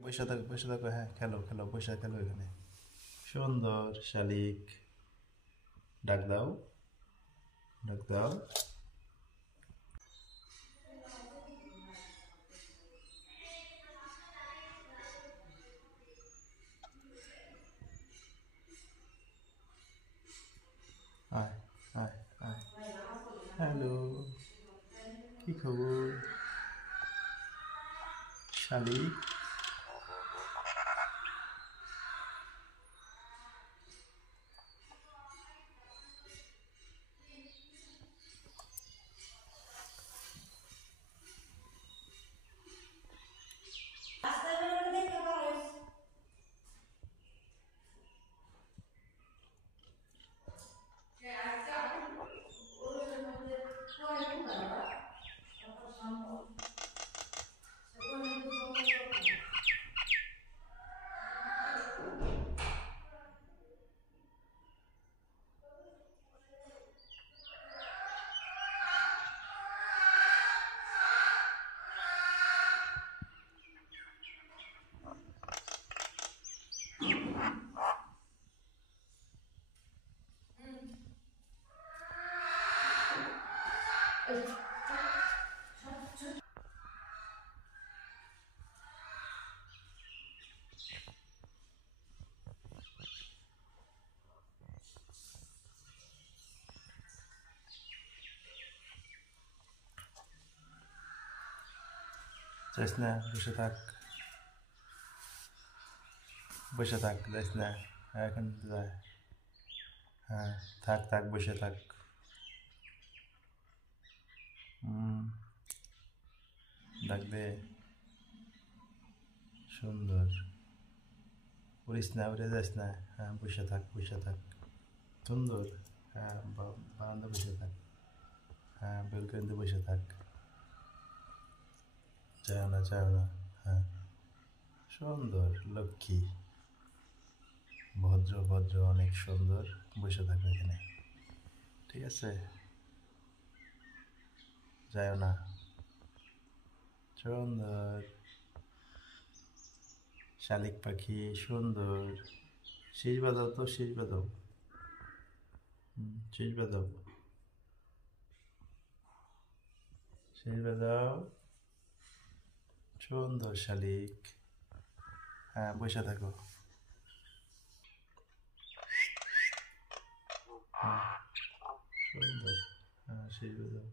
বসে থাকো, হ্যাঁ খেলো খেলো, বসে খেলো এখানে। সুন্দর শালিক, ডাক দাও, ডাক দাও। আয় আয় আয়, হ্যালো, কি খবর শালিক? যাইস না, বসে থাক, বসে থাক, যাইস না, এখন যায়। হ্যাঁ, থাক থাক, বসে থাক। হুম, ডাক দে। সুন্দর, উড়িস না, উড়ে যাস না। হ্যাঁ, বসে থাক, বসে থাক। সুন্দর। হ্যাঁ, বারান্দা বসে থাক। হ্যাঁ, বেলকনিতে বসে থাক। যায় না, যায় না। হ্যাঁ, সুন্দর লক্ষ্মী, ভদ্র ভদ্র, অনেক সুন্দর। বসে থাকো এখানে, ঠিক আছে? যায় না। সুন্দর শালিক পাখি, সুন্দর। শীষ বাজাও তো, শীষ বাজাও। শীষ বাজাও, শীষ বাজাও। সুন্দর শালিক। হ্যাঁ, বসে থাকো। হ্যাঁ, সুন্দর। হ্যাঁ, শীষ বাজাও।